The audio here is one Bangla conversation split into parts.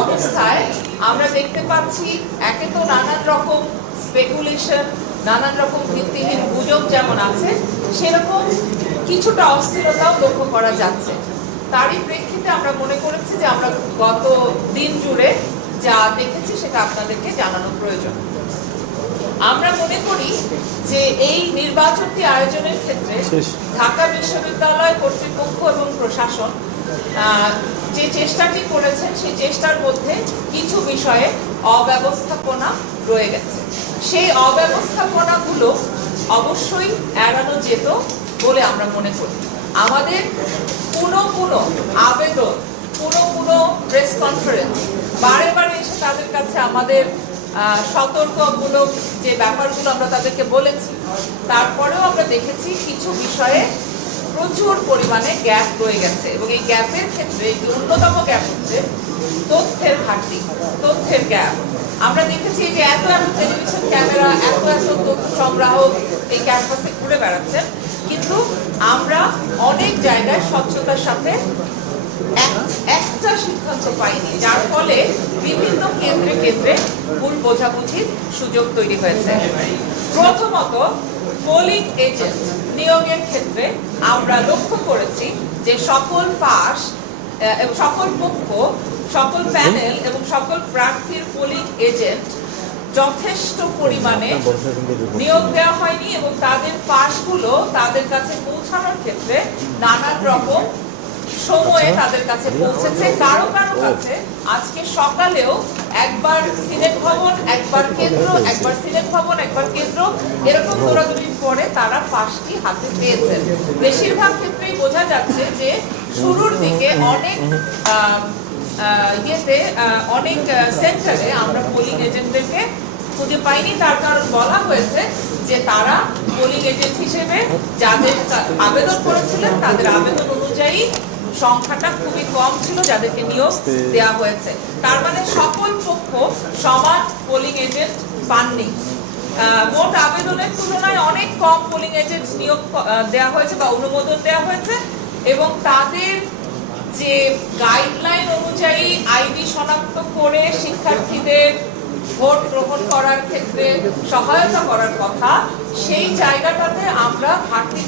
অবস্থায় আমরা দেখতে পাচ্ছি একে তো নানান রকম স্পেকুলেশন নানান রকম ভিত্তিহীন গুজব যেমন আছে সেরকম কিছুটা অস্থিরতাও লক্ষ্য করা যাচ্ছে। তারই প্রেক্ষিতে আমরা মনে করেছি যে আমরা গত দিন জুড়ে যা দেখেছি সেটা আপনাদেরকে জানানো প্রয়োজন। আমরা মনে করি যে এই নির্বাচনটি আয়োজনের ক্ষেত্রে ঢাকা বিশ্ববিদ্যালয় কর্তৃপক্ষ এবং প্রশাসন যে চেষ্টাটি করেছেন, সেই চেষ্টার মধ্যে কিছু বিষয়ে অব্যবস্থাপনা রয়ে গেছে। সেই অব্যবস্থাপনাগুলো অবশ্যই এড়ানো যেত বলে আমরা মনে করি। আমাদের কোনো কোনো আবেদন কোনো কোনো প্রেস কনফারেন্স বারে বারে এসে তাদের কাছে আমাদের সতর্কমূলক যে ব্যাপারগুলো আমরা তাদেরকে বলেছি, তারপরেও আমরা দেখেছি কিছু বিষয়ে প্রচুর পরিমাণে গ্যাপ রয়ে গেছে এবং এই গ্যাপের ক্ষেত্রে অন্যতম গ্যাপ হচ্ছে তথ্যের ঘাটতি, তথ্যের গ্যাপ আমরা দেখেছি যে এত এত টেলিভিশন ক্যামেরা এত এত তথ্য সংগ্রাহক এই ক্যাম্পাসে ঘুরে বেড়াচ্ছেন কিন্তু আমরা অনেক জায়গায় স্বচ্ছতার সাথে এক- একটা সিদ্ধান্ত পাইনি, যার ফলে বিভিন্ন কেন্দ্রে কেন্দ্রে ভুল বোঝাবুঝির সুযোগ তৈরি হয়েছে। প্রথমত পোলিং এজেন্ট নিয়োগের ক্ষেত্রে আমরা লক্ষ্য করেছি যে সকল পাশ সকল পক্ষ, সকল প্যানেল এবং সকল প্রার্থীর পোলিং এজেন্ট যথেষ্ট পরিমাণে নিয়োগ দেওয়া হয়নি এবং তাদের পাশগুলো তাদের কাছে পৌঁছানোর ক্ষেত্রে নানান রকম সময়ে তাদের কাছে পৌঁছেছে কারও কারও কাছে। আজকে সকালেও একবার সিনেট ভবন একবার কেন্দ্র একবার সিনেট ভবন একবার কেন্দ্র এরকম দৌড়াদৌড়ির পরে তারা পাশটি হাতে পেয়েছেন। বেশিরভাগ ক্ষেত্রেই বোঝা যাচ্ছে যে শুরুর দিকে অনেক ইয়েতে অনেক সেন্টারে আমরা পোলিং এজেন্টদেরকে খুঁজে পাইনি। তার কারণ বলা হয়েছে যে তারা পোলিং এজেন্ট হিসেবে যাদের আবেদন করেছিলেন তাদের আবেদন অনুযায়ী সংখ্যাটা খুবই কম ছিল যাদেরকে নিয়োগ দেওয়া হয়েছে। তার মানে সকল পক্ষ সমান পোলিং এজেন্ট পাননি। মোট আবেদনের তুলনায় অনেক কম পোলিং এজেন্ট নিয়োগ দেওয়া হয়েছে বা অনুমোদন দেওয়া হয়েছে এবং তাদের যে গাইডলাইন অনুযায়ী আইডি শনাক্ত করে শিক্ষার্থীদের ভোট গ্রহণ করার ক্ষেত্রে সহায়তা করার কথা সেই জায়গাটাতে আমরা ঘাটতি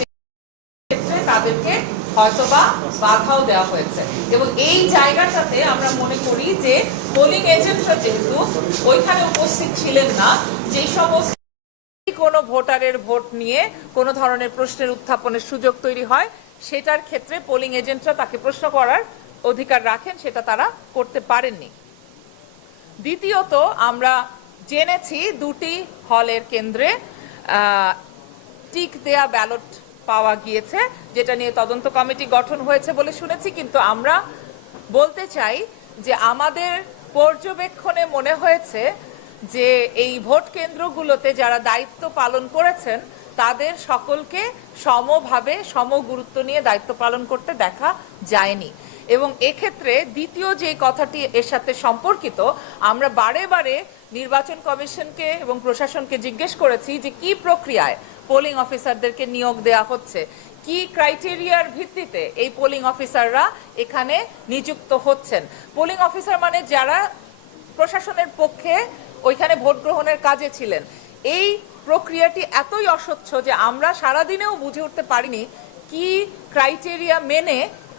হয়তোবা বাধাও দেওয়া হয়েছে। এবং এই জায়গাটাতে আমরা মনে করি যে পোলিং এজেন্টরা যেহেতু ওইখানে উপস্থিত ছিলেন না যে সমস্ত কোনো ভোটারের ভোট নিয়ে কোনো ধরনের প্রশ্নের উত্থাপনের সুযোগ তৈরি হয়, সেটার ক্ষেত্রে পোলিং এজেন্টরা তাকে প্রশ্ন করার অধিকার রাখেন, সেটা তারা করতে পারেননি। দ্বিতীয়ত, আমরা জেনেছি দুটি হলের কেন্দ্রে টিক দেয়া ব্যালট পাওয়া গিয়েছে, যেটা নিয়ে তদন্ত কমিটি গঠন হয়েছে বলে শুনেছি, কিন্তু আমরা বলতে চাই যে আমাদের পর্যবেক্ষণে মনে হয়েছে যে এই ভোট কেন্দ্রগুলোতে যারা দায়িত্ব পালন করেছেন, তাদের সকলকে সমভাবে সম গুরুত্ব নিয়ে দায়িত্ব পালন করতে দেখা যায়নি। এবং এক্ষেত্রে দ্বিতীয় যে কথাটি এর সাথে সম্পর্কিত, আমরা বারে বারে নির্বাচন কমিশনকে এবং প্রশাসনকে জিজ্ঞেস করেছি যে কি প্রক্রিয়ায় পোলিং অফিসারদেরকে নিয়োগ দেওয়া হচ্ছে। কি ক্রাইটেরিয়ার ভিত্তিতে এই পোলিং অফিসাররা এখানে নিযুক্ত হচ্ছেন? পোলিং অফিসার মানে যারা প্রশাসনের পক্ষে ওইখানে ভোট গ্রহণের কাজে ছিলেন। এই প্রক্রিয়াটি এতই অস্বচ্ছ যে আমরা সারাদিনেও বুঝে উঠতে পারিনি কি ক্রাইটেরিয়া মেনে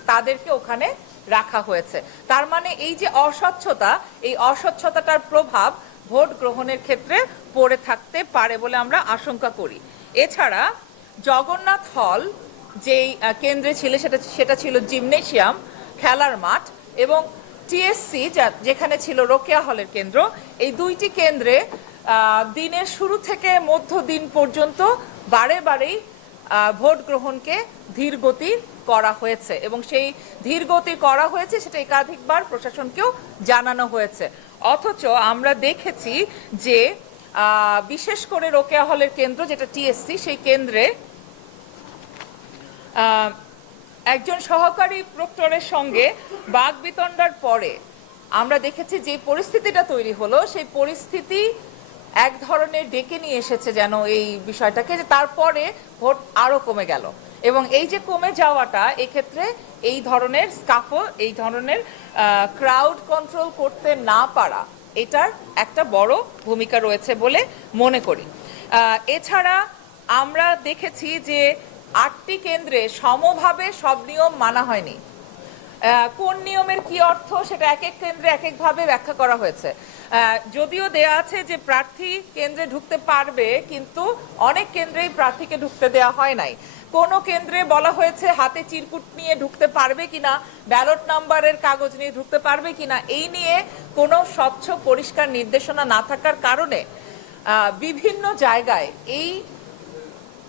তাদেরকে ওখানে রাখা হয়েছে। তার মানে এই যে অস্বচ্ছতা, এই অস্বচ্ছতাটার প্রভাব ভোট গ্রহণের ক্ষেত্রে পড়ে থাকতে পারে বলে আমরা আশঙ্কা করি। এছাড়া জগন্নাথ হল, যেই কেন্দ্রে ছিল সেটা সেটা ছিল জিমনেশিয়াম, খেলার মাঠ এবং টিএসসি যেখানে ছিল রোকেয়া হলের কেন্দ্র। এই দুইটি কেন্দ্রে দিনের শুরু থেকে মধ্য দিন পর্যন্ত বারে বারেই ভোট গ্রহণকে ধীর গতির করা হয়েছে এবং সেই ধীর গতি করা হয়েছে সেটা একাধিকবার প্রশাসনকেও জানানো হয়েছে। অথচ আমরা দেখেছি যে বিশেষ করে রোকেয়া হলের কেন্দ্র, যেটা টিএসসি, সেই কেন্দ্রে একজন সহকারী প্রক্টরের সঙ্গে বাঘ বিতণ্ডার পরে আমরা দেখেছি যে পরিস্থিতিটা তৈরি হলো, সেই পরিস্থিতি এক ধরনের ডেকে নিয়ে এসেছে যেন এই বিষয়টাকে, যে তারপরে ভোট আরও কমে গেল। এবং এই যে কমে যাওয়াটা, এক্ষেত্রে এই ধরনের স্কাফল এই ধরনের ক্রাউড কন্ট্রোল করতে না পারা এটার একটা বড় ভূমিকা রয়েছে বলে মনে করি। এছাড়া আমরা দেখেছি যে আটটি কেন্দ্রে সমভাবে সব নিয়ম মানা হয়নি। কোন নিয়মের কি অর্থ সেটা এক এক কেন্দ্রে এক একভাবে ব্যাখ্যা করা হয়েছে। যদিও দেয়া আছে যে প্রার্থী কেন্দ্রে ঢুকতে পারবে, কিন্তু অনেক কেন্দ্রেই প্রার্থীকে ঢুকতে দেওয়া হয় নাই। কোন কেন্দ্রে বলা হয়েছে হাতে চিরকুট নিয়ে ঢুকতে পারবে কিনা, ব্যালট নাম্বারের কাগজ নিয়ে ঢুকতে পারবে কিনা, এই নিয়ে কোনো স্বচ্ছ পরিষ্কার নির্দেশনা না থাকার কারণে বিভিন্ন জায়গায় এই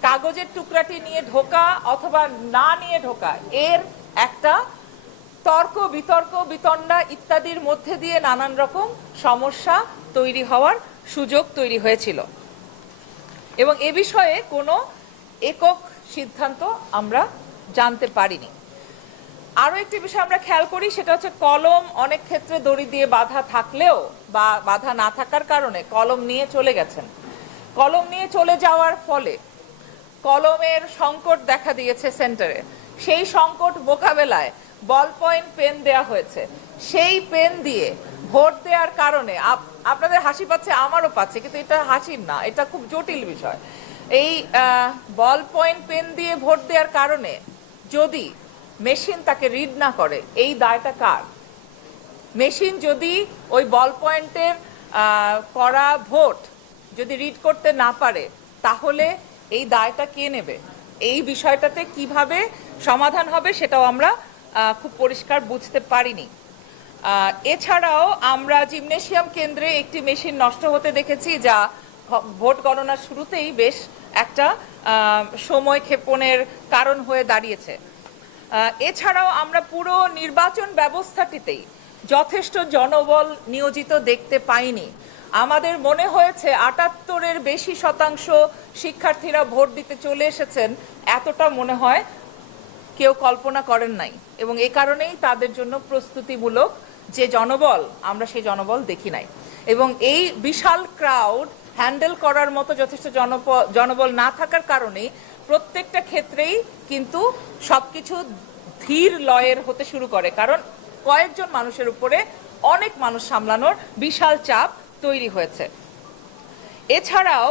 কাগজের টুকরাটি নিয়ে ঢোকা অথবা না নিয়ে ঢোকা, এর একটা তর্ক, বিতর্ক, বিতণ্ডা ইত্যাদির মধ্যে দিয়ে নানান রকম সমস্যা তৈরি হওয়ার সুযোগ তৈরি হয়েছিল। এবং এ বিষয়ে কোনো একক সিদ্ধান্ত আমরা জানতে পারিনি। আরও একটি বিষয় আমরা খেয়াল করি, সেটা হচ্ছে কলম অনেক ক্ষেত্রে দড়ি দিয়ে বাধা থাকলেও বা বাধা না থাকার কারণে কলম নিয়ে চলে গেছেন। কলম নিয়ে চলে যাওয়ার ফলে কলমের সংকট দেখা দিয়েছে সেন্টারে। সেই সংকট মোকাবেলায় বল পয়েন্ট পেন দেয়া হয়েছে। সেই পেন দিয়ে ভোট দেওয়ার কারণে আপ- আপনাদের হাসি পাচ্ছে, আমারও পাচ্ছে, কিন্তু এটা হাসির না, এটা খুব জটিল বিষয়। এই বল পয়েন্ট পেন দিয়ে ভোট দেওয়ার কারণে যদি মেশিন তাকে রিড না করে, এই দায়টা কার? মেশিন যদি ওই বল পয়েন্টের করা ভোট যদি রিড করতে না পারে, তাহলে এই দায়টা কে নেবে? এই বিষয়টাতে কীভাবে সমাধান হবে সেটাও আমরা খুব পরিষ্কার বুঝতে পারিনি। এছাড়াও আমরা জিমনেশিয়াম কেন্দ্রে একটি মেশিন নষ্ট হতে দেখেছি যা ভোট গণনার শুরুতেই বেশ একটা সময় ক্ষেপণের কারণ হয়ে দাঁড়িয়েছে। এছাড়াও আমরা পুরো নির্বাচন ব্যবস্থাটিতেই যথেষ্ট জনবল নিয়োজিত দেখতে পাইনি। আমাদের মনে হয়েছে আটাত্তরের বেশি শতাংশ শিক্ষার্থীরা ভোট দিতে চলে এসেছেন, এতটা মনে হয় কেউ কল্পনা করেন নাই। এবং এ কারণেই তাদের জন্য প্রস্তুতিমূলক যে জনবল, আমরা সেই জনবল দেখি নাই। এবং এই বিশাল ক্রাউড হ্যান্ডেল করার মতো যথেষ্ট জনবল না থাকার কারণেই প্রত্যেকটা ক্ষেত্রেই কিন্তু সবকিছু ধীর লয়ের হতে শুরু করে। কারণ কয়েকজন মানুষের উপরে অনেক মানুষ সামলানোর বিশাল চাপ তৈরি হয়েছে। এছাড়াও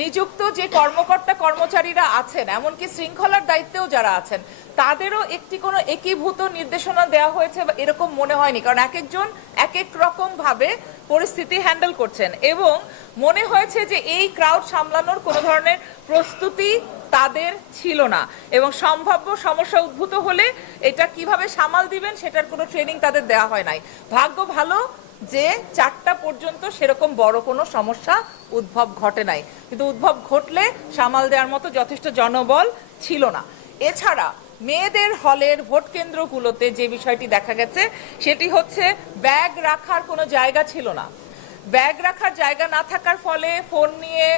নিযুক্ত যে কর্মকর্তা কর্মচারীরা আছেন, এমনকি শৃঙ্খলার দায়িত্বেও যারা আছেন তাদেরও একটি কোনো একীভূত নির্দেশনা দেওয়া হয়েছে বা এরকম মনে হয়নি। কারণ এক একজন এক এক রকম ভাবে পরিস্থিতি হ্যান্ডেল করছেন এবং মনে হয়েছে যে এই ক্রাউড সামলানোর কোনো ধরনের প্রস্তুতি তাদের ছিল না এবং সম্ভাব্য সমস্যা উদ্ভূত হলে এটা কীভাবে সামাল দিবেন সেটার কোনো ট্রেনিং তাদের দেওয়া হয় নাই। ভাগ্য ভালো যে চারটা পর্যন্ত সেরকম বড় কোনো সমস্যা উদ্ভব ঘটে নাই। কিন্তু উদ্ভব ঘটলে সামাল দেওয়ার মতো যথেষ্ট জনবল ছিল না। এছাড়া মেয়েদের হলের ভোট কেন্দ্রগুলোতে যে বিষয়টি দেখা গেছে, সেটি হচ্ছে ব্যাগ রাখার কোনো জায়গা ছিল না। ব্যাগ রাখার জায়গা না থাকার ফলে ফোন নিয়ে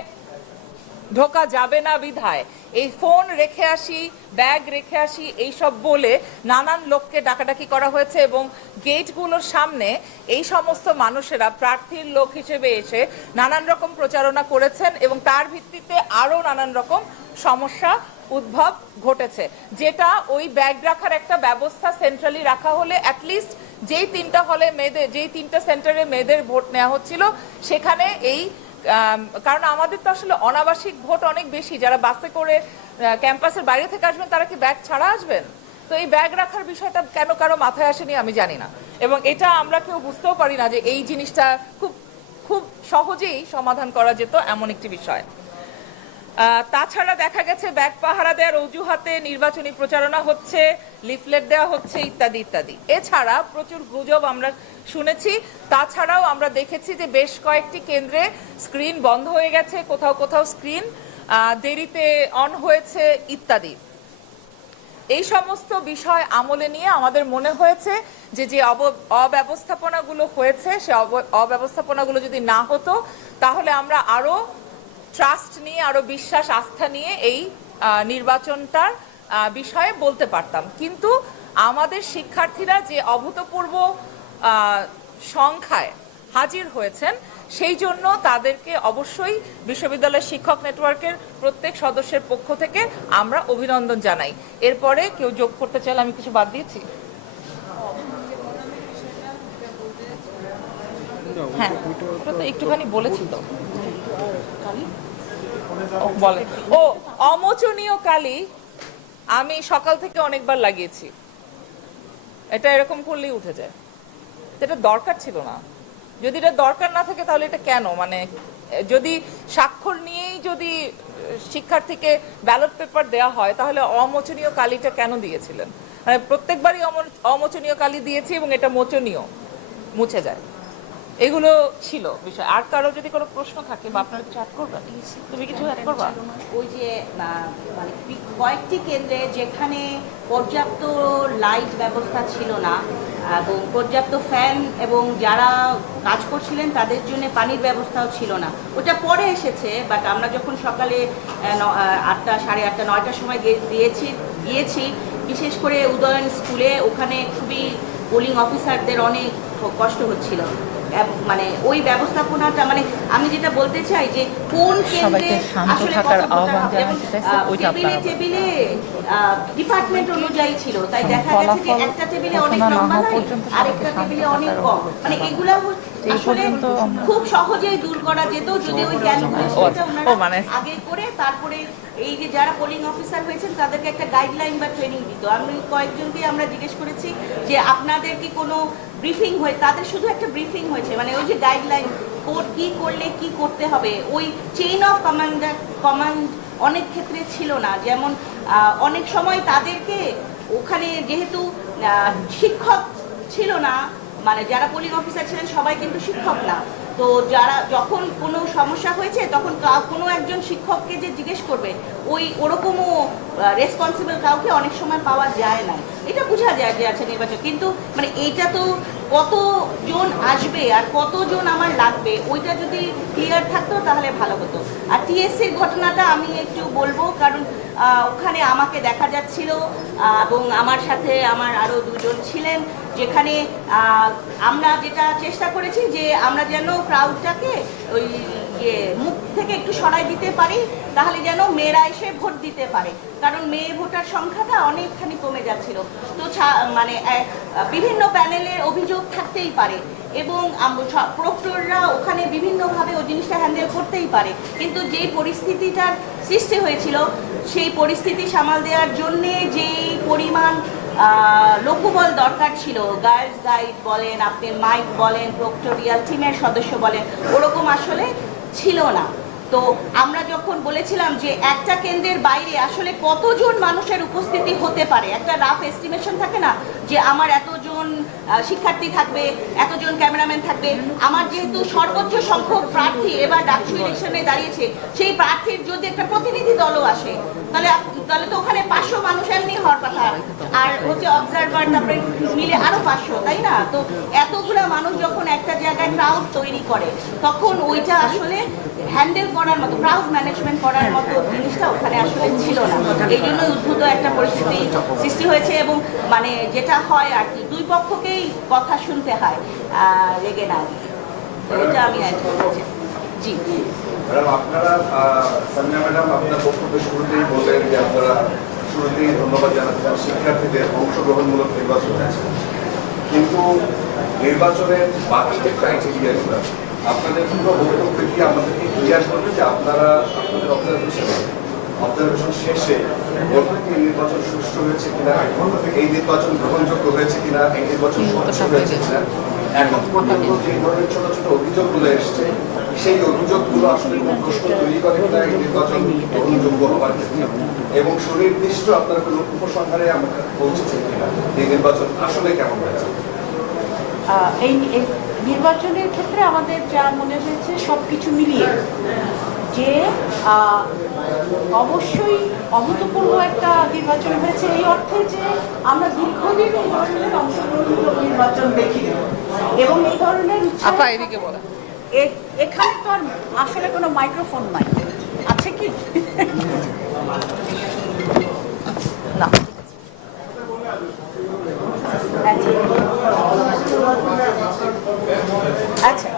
ঢোকা যাবে না বিধায়। এই ফোন রেখে আসি, ব্যাগ রেখে আসি এইসব বলে নানান লোককে ডাকাডাকি করা হয়েছে এবং গেটগুলোর সামনে এই সমস্ত মানুষেরা প্রার্থীর লোক হিসেবে এসে নানান রকম প্রচারণা করেছেন এবং তার ভিত্তিতে আরও নানান রকম সমস্যা উদ্ভব ঘটেছে, যেটা ওই ব্যাগ রাখার একটা ব্যবস্থা সেন্ট্রালি রাখা হলে অ্যাটলিস্ট যেই তিনটা হলে মেয়েদের, যেই তিনটা সেন্টারে মেয়েদের ভোট নেওয়া হচ্ছিল, সেখানে এই কারণ আমাদের তো আসলে অনাবাসিক ভোট অনেক বেশি, যারা বাসে করে ক্যাম্পাসের বাইরে থেকে আসবেন, তারা কি ব্যাগ ছাড়া আসবেন? তো এই ব্যাগ রাখার বিষয়টা কেন কারও মাথায় আসেনি আমি জানি না। এবং এটা আমরা কেউ বুঝতেও পারি না যে এই জিনিসটা খুব খুব সহজেই সমাধান করা যেত এমন একটি বিষয়। তাছাড়া দেখা গেছে ব্যাগ পাহারা দেওয়ার অজুহাতে নির্বাচনী প্রচারণা হচ্ছে, লিফলেট দেওয়া হচ্ছে, ইত্যাদি ইত্যাদি। এছাড়া প্রচুর গুজব আমরা শুনেছি। তাছাড়াও আমরা দেখেছি যে বেশ কয়েকটি কেন্দ্রে স্ক্রিন বন্ধ হয়ে গেছে, কোথাও কোথাও স্ক্রিন দেরিতে অন হয়েছে, ইত্যাদি। এই সমস্ত বিষয় আমলে নিয়ে আমাদের মনে হয়েছে যে যে অব- অব্যবস্থাপনাগুলো হয়েছে, সে অব- অব্যবস্থাপনাগুলো যদি না হতো, তাহলে আমরা আরও ট্রাস্ট নিয়ে আরও বিশ্বাস, আস্থা নিয়ে এই নির্বাচনটার বিষয়ে বলতে পারতাম। কিন্তু আমাদের শিক্ষার্থীরা যে অভূতপূর্ব সংখ্যায় হাজির হয়েছেন, সেই জন্য তাদেরকে অবশ্যই বিশ্ববিদ্যালয়ের শিক্ষক নেটওয়ার্কের প্রত্যেক সদস্যের পক্ষ থেকে আমরা অভিনন্দন জানাই। এরপরে কেউ যোগ করতে চাইলে আমি কিছু বাদ দিয়েছি? হ্যাঁ একটুখানি বলেছি তো ও, অমোচনীয় কালি আমি সকাল থেকে অনেকবার লাগিয়েছি। এটা এরকম করলেই উঠে যায়। এটা দরকার ছিল না। যদি এটা দরকার না থাকে তাহলে এটা কেন? মানে যদি স্বাক্ষর নিয়েই যদি শিক্ষার্থীকে ব্যালট পেপার দেওয়া হয় তাহলে অমোচনীয় কালিটা কেন দিয়েছিলেন? মানে প্রত্যেকবারই অমোচনীয় কালি দিয়েছি এবং এটা মোচনীয়। মুছে যায়। এগুলো ছিল বিষয়। আর কারও যদি কোনো প্রশ্ন থাকে বা আপনারা কিছু অ্যাড করবেন? তুমি কিছু অ্যাড করবা? ওই যে মানে কয়েকটি কেন্দ্রে যেখানে পর্যাপ্ত লাইট ব্যবস্থা ছিল না, এবং পর্যাপ্ত ফ্যান এবং যারা কাজ করছিলেন তাদের জন্য পানির ব্যবস্থাও ছিল না। ওটা পরে এসেছে বাট আমরা যখন সকালে আটটা, সাড়ে আটটা, নয়টার সময় দিয়েছি গিয়েছি বিশেষ করে উদয়ন স্কুলে ওখানে খুবই পোলিং অফিসারদের অনেক কষ্ট হচ্ছিল। মানে ওই ব্যবস্থাপনাটা মানে আমি যেটা বলতে চাই যে কোন কেন্দ্রে আসলে কত ওইটা টেবিলে টেবিলে ডিপার্টমেন্ট অনুযায়ী ছিল। তাই দেখা গেছে যে একটা টেবিলে অনেক লম্বা লাইন আরেকটা টেবিলে অনেক কম। মানে এগুলা আসলে খুব সহজেই দূর করা যেত যদি ওই ও মানে আগে করে তারপরে এই যে যারা পোলিং অফিসার হয়েছেন তাদেরকে একটা গাইডলাইন বা ট্রেনিং দিত। আমি কয়েকজনকে আমরা জিজ্ঞেস করেছি যে আপনাদের কি কোনো ব্রিফিং হয়ে তাদের শুধু একটা ব্রিফিং হয়েছে মানে ওই যে গাইডলাইন কোড কি করলে কি করতে হবে? ওই চেইন অফ কমান্ডার কমান্ড অনেক ক্ষেত্রে ছিল না। যেমন অনেক সময় তাদেরকে ওখানে যেহেতু শিক্ষক ছিল না মানে যারা পোলিং অফিসার ছিলেন সবাই কিন্তু শিক্ষক না। তো যারা যখন কোনো সমস্যা হয়েছে, তখন কোনো একজন শিক্ষককে যে জিজ্ঞেস করবে, ওই ওরকমও রেসপন্সিবল কাউকে অনেক সময় পাওয়া যায় না। এটা বোঝা যায় যে আছে নির্বাচন কিন্তু মানে এইটা তো কতজন আসবে আর কতজন আমার লাগবে, ওইটা যদি ক্লিয়ার থাকতো তাহলে ভালো হতো। আর টিএসসির ঘটনাটা আমি একটু বলব, কারণ ওখানে আমাকে দেখা যাচ্ছিল এবং আমার সাথে আমার আরও দুজন ছিলেন, যেখানে আমরা যেটা চেষ্টা করেছি যে আমরা যেন ক্রাউডটাকে ওই ইয়ে মুখ থেকে একটু সরাই দিতে পারি, তাহলে যেন মেয়েরা এসে ভোট দিতে পারে। কারণ মেয়ে ভোটার সংখ্যাটা অনেকখানি কমে যাচ্ছিল। তো মানে বিভিন্ন প্যানেলে অভিযোগ থাকতেই পারে, এবং প্রক্টররা ওখানে বিভিন্নভাবে ওই জিনিসটা হ্যান্ডেল করতেই পারে। কিন্তু যেই পরিস্থিতিটার সৃষ্টি হয়েছিল সেই পরিস্থিতি সামাল দেওয়ার জন্যে যেই পরিমাণ লোকবল দরকার ছিল, গার্লস গাইড বলেন, আপনি মাইক বলেন, প্রক্টোরিয়াল টিমের সদস্য বলেন, ওরকম আসলে ছিল না। তো আমরা যখন বলেছিলাম যে একটা কেন্দ্রের বাইরে আসলে কতজন মানুষের উপস্থিতি হতে পারে, একটা রাফ এস্টিমেশন থাকে না? যে আমার এতজন শিক্ষার্থী থাকবে, এতজন ক্যামেরাম্যান থাকবে, আমার যেহেতু সর্বোচ্চ সংখ্যক প্রার্থী এবার ডাকসু ইলেকশনে দাঁড়িয়েছে, সেই প্রার্থীর যদি একটা প্রতিনিধি দলও আসে, তাহলে তাহলে তো ওখানে পাঁচশো মানুষ এমনি হওয়ার কথা। আর হচ্ছে অবজারভার তারপরে মিলে আরও পাঁচশো, তাই না? তো এতগুলা মানুষ যখন একটা জায়গায় ক্রাউড তৈরি করে, তখন ওইটা আসলে হ্যান্ডেল করার মতো ক্রাউড ম্যানেজমেন্ট করার মতো জিনিসটা ওখানে আসলে ছিল না। এই জন্য উদ্ভূত একটা পরিস্থিতি সৃষ্টি হয়েছে এবং মানে যেটা হয় আর কি, দুই পক্ষকেই কথা শুনতে হয় রেগে না। এটা আমি অ্যাড করতে জি। আপনারা সামিনা ম্যাডাম, আপনার শুরুতেই বললেন যে আপনারা শুরুতেই ধন্যবাদ জানাচ্ছেন শিক্ষার্থীদের অংশগ্রহণমূলক নির্বাচন আছে। কিন্তু নির্বাচনের বাকি যে ক্রাইটেরিয়াগুলো আপনাদের পুরো বক্তব্যে কি আমাদেরকে ক্লিয়ার করবে যে আপনারা আপনাদের অবজারভেশন অবজারভেশন শেষে বলবেন কি নির্বাচন সুষ্ঠু হয়েছে কিনা এই নির্বাচন গ্রহণযোগ্য হয়েছে কিনা এই নির্বাচন স্বচ্ছ হয়েছে কিনা এখন পর্যন্ত যে ধরনের ছোট ছোট অভিযোগগুলো এসছে। সেই অভিযোগগুলো আসলে কোনো প্রশ্ন তৈরি করে কিনা এই নির্বাচন গ্রহণযোগ্য হওয়ার ক্ষেত্রে। এবং সুনির্দিষ্ট আপনার কোনো উপসংহারে আমরা পৌঁছেছে কিনা এই নির্বাচন আসলে কেমন হয়েছে? আহ, এই নির্বাচনের ক্ষেত্রে আমাদের যা মনে হয়েছে সব কিছু মিলিয়ে যে আহ, অবশ্যই অভূতপূর্ব একটা নির্বাচন হয়েছে। এই অর্থে যে আমরা দীর্ঘদিন এই ধরনের অংশগ্রহণমূলক নির্বাচন দেখি এবং এই ধরনের আপা এদিকে বলে এখানে তো আর আসলে কোনো মাইক্রোফোন নাই। আছে কি? না। আচ্ছা। আচ্ছা।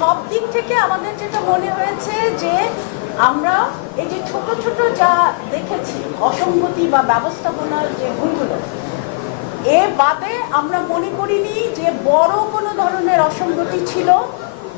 সব দিক থেকে আমাদের যেটা মনে হয়েছে যে আমরা এই যে ছোট ছোট যা দেখেছি, অসঙ্গতি বা ব্যবস্থাপনার যে ভুলগুলো এ বাদে আমরা মনে করিনি যে বড় কোনো ধরনের অসঙ্গতি ছিল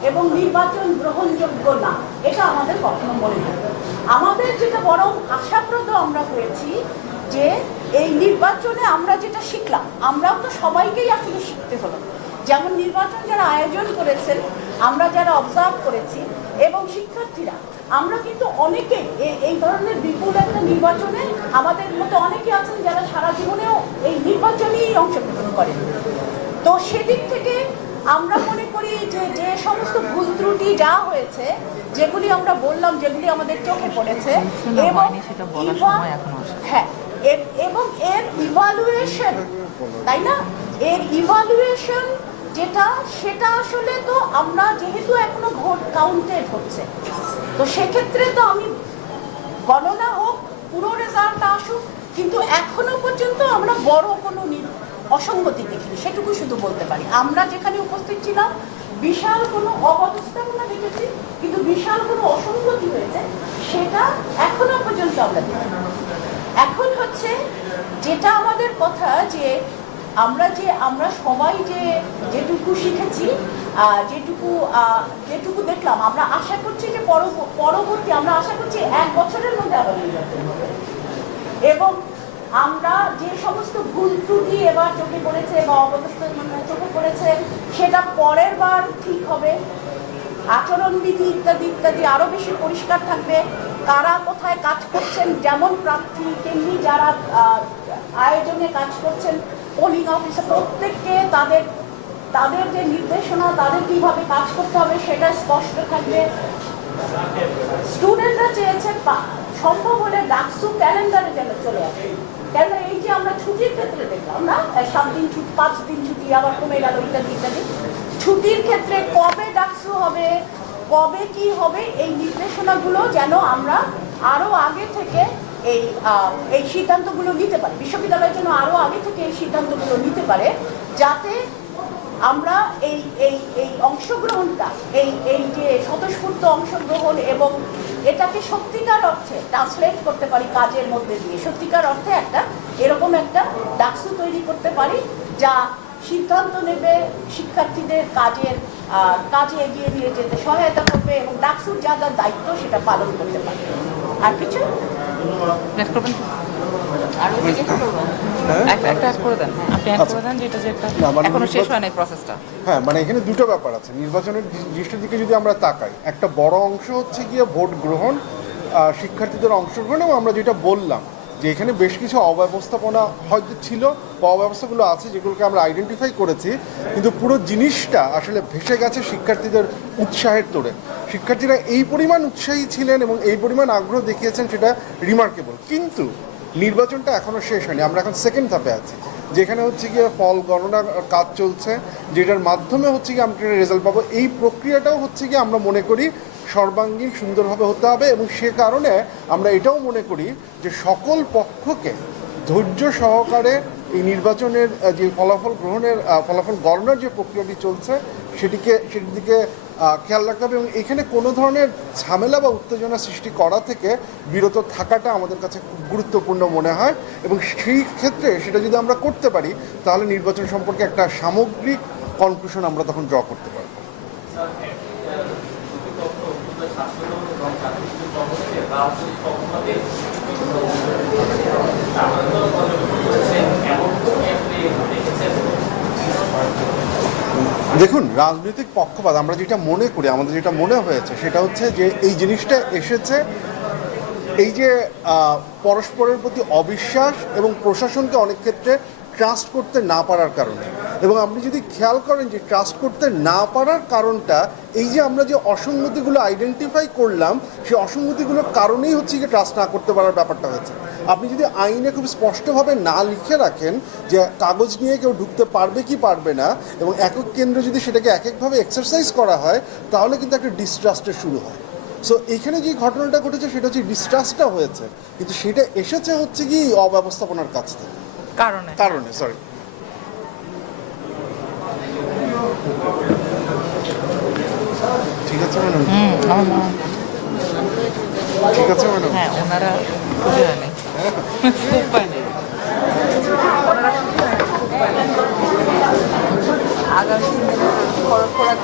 এবং নির্বাচন গ্রহণযোগ্য না। এটা আমাদের কখনো মনে হয় আমাদের যেটা বরং আশাপ্রদ আমরা হয়েছি যে এই নির্বাচনে আমরা যেটা শিখলাম, আমরাও তো সবাইকেই আসলে শিখতে হলো। যেমন নির্বাচন যারা আয়োজন করেছেন, আমরা যারা অবজার্ভ করেছি এবং শিক্ষার্থীরা, আমরা কিন্তু অনেকেই এ- এই ধরনের বিপুল একটা নির্বাচনে আমাদের মতো অনেকে আছেন যারা সারা জীবনেও এই নির্বাচনেই অংশগ্রহণ করেন। তো সেদিক থেকে আমরা মনে করি যে যে সমস্ত ভুল ত্রুটি যা হয়েছে যেগুলি আমরা বললাম যেগুলি আমাদের চোখে পড়েছে এবং হ্যাঁ এবং এর ইভালুয়েশন তাই না? এর ইভালুয়েশন যেটা সেটা আসলে তো আমরা যেহেতু এখনও ভোট কাউন্টেড হচ্ছে তো সেক্ষেত্রে তো আমি গণনা হোক পুরো রেজাল্ট আসুক কিন্তু এখনও পর্যন্ত আমরা বড় কোনো অসঙ্গতি দেখিনি সেটুকু শুধু বলতে পারি। আমরা যেখানে উপস্থিত ছিলাম, বিশাল কোনো অবস্থাপনা দেখেছি, কিন্তু বিশাল কোনো অসঙ্গতি হয়েছে, সেটা এখনও পর্যন্ত আমরা দেখিনি এখন হচ্ছে যেটা আমাদের কথা যে আমরা যে, আমরা সবাই যে, যেটুকু শিখেছি যেটুকু যেটুকু দেখলাম, আমরা আশা করছি যে পরব- পরবর্তী, আমরা আশা করছি এক বছরের মধ্যে আবার নির্বাচন হবে। এবং আমরা যে সমস্ত ভুল ত্রুটি এবার চোখে পড়েছে বা অবস্থা চোখে পড়েছে, সেটা পরের বার ঠিক হবে। আচরণবিধি ইত্যাদি ইত্যাদি আরও বেশি পরিষ্কার থাকবে। কারা কোথায় কাজ করছেন, যেমন প্রার্থী, তেমনি যারা আয়োজনে কাজ করছেন পোলিং অফিসে প্রত্যেককে তাদের তাদের যে নির্দেশনা, তাদের কীভাবে কাজ করতে হবে সেটা স্পষ্ট থাকবে। স্টুডেন্টরা চেয়েছে সম্ভব হলে ডাকসু ক্যালেন্ডারে যেন চলে আসে। কেন এই যে আমরা ছুটির ক্ষেত্রে দেখলাম না সাত দিন ছুটি, পাঁচ দিন ছুটি, আবার কমে গেল, ইত্যাদি ইত্যাদি। ছুটির ক্ষেত্রে কবে ডাকসু হবে, কবে কি হবে, এই নির্দেশনাগুলো যেন আমরা আরও আগে থেকে এই এই সিদ্ধান্তগুলো নিতে পারি। বিশ্ববিদ্যালয়ের জন্য আরও আগে থেকে এই সিদ্ধান্তগুলো নিতে পারে, যাতে আমরা এই এই এই অংশগ্রহণটা, এই এই যে স্বতঃস্ফূর্ত অংশগ্রহণ এবং এটাকে সত্যিকার অর্থে ট্রান্সলেট করতে পারি কাজের মধ্যে দিয়ে। সত্যিকার অর্থে একটা এরকম একটা ডাকসু তৈরি করতে পারি যা সিদ্ধান্ত নেবে শিক্ষার্থীদের কাজের আহ, কাজে এগিয়ে নিয়ে যেতে সহায়তা করবে এবং ডাকসুর যা যা দায়িত্ব সেটা পালন করতে পারবে। আর কিছু? আরও আপনি অ্যাড করে দেন যেটা যে মানে এখনও শেষ হয় নাই প্রসেসটা হ্যাঁ মানে এখানে দুটো ব্যাপার আছে। নির্বাচনের জিনিসটার দিকে যদি আমরা তাকাই একটা বড় অংশ হচ্ছে গিয়ে ভোট গ্রহণ শিক্ষার্থীদের অংশগ্রহণ এবং আমরা যেটা বললাম যে এখানে বেশ কিছু অব্যবস্থাপনা হয়তো ছিল বা অব্যবস্থাগুলো আছে যেগুলোকে আমরা আইডেন্টিফাই করেছি কিন্তু পুরো জিনিসটা আসলে ভেসে গেছে শিক্ষার্থীদের উৎসাহের তোড়ে। শিক্ষার্থীরা এই পরিমাণ উৎসাহী ছিলেন এবং এই পরিমাণ আগ্রহ দেখিয়েছেন সেটা রিমার্কেবল কিন্তু নির্বাচনটা এখনও শেষ হয়নি আমরা এখন সেকেন্ড ধাপে আছি। যেখানে হচ্ছে গিয়ে ফল গণনা কাজ চলছে, যেটার মাধ্যমে হচ্ছে গিয়ে আমরা রেজাল্ট পাবো। এই প্রক্রিয়াটাও হচ্ছে গিয়ে আমরা মনে করি সর্বাঙ্গীন সুন্দরভাবে হতে হবে এবং সে কারণে আমরা এটাও মনে করি যে সকল পক্ষকে ধৈর্য সহকারে এই নির্বাচনের যে ফলাফল গ্রহণের ফলাফল গণনার যে প্রক্রিয়াটি চলছে, সেটিকে, সেটির দিকে খেয়াল রাখতে হবে এবং এখানে কোনো ধরনের ঝামেলা বা উত্তেজনা সৃষ্টি করা থেকে বিরত থাকাটা আমাদের কাছে খুব গুরুত্বপূর্ণ মনে হয় এবং সেই ক্ষেত্রে সেটা যদি আমরা করতে পারি, তাহলে নির্বাচন সম্পর্কে একটা সামগ্রিক কনক্লুশন আমরা তখন ড্র করতে পারব। দেখুন, রাজনৈতিক পক্ষপাত, আমরা যেটা মনে করি, আমাদের যেটা মনে হয়েছে, সেটা হচ্ছে যে এই জিনিসটা এসেছে, এই যে পরস্পরের প্রতি অবিশ্বাস এবং প্রশাসনকে অনেক ক্ষেত্রে ট্রাস্ট করতে না পারার কারণে। এবং আপনি যদি খেয়াল করেন যে ট্রাস্ট করতে না পারার কারণটা, এই যে আমরা যে অসঙ্গতিগুলো আইডেন্টিফাই করলাম, সেই অসঙ্গতিগুলোর কারণেই হচ্ছে যে ট্রাস্ট না করতে পারার ব্যাপারটা হয়েছে। আপনি যদি আইনে খুব স্পষ্টভাবে না লিখে রাখেন যে কাগজ নিয়ে কেউ ঢুকতে পারবে কি পারবে না, এবং একক কেন্দ্র যদি সেটাকে এক একভাবে এক্সারসাইজ করা হয়, তাহলে কিন্তু একটা ডিস্ট্রাস্টের শুরু হয়। সো এখানে যে ঘটনাটা ঘটেছে, সেটা হচ্ছে ডিস্ট্রাস্টটা হয়েছে। কিন্তু সেটা এসেছে হচ্ছে কি অব্যবস্থাপনার কাছ থেকে। কারণে। কারণে সরি ঠিক আছে ম্যাডাম? ঠিক আছে ম্যাডাম? হ্যাঁ ওনারা খুবই জানে খুব জানে আগামী খরচ করা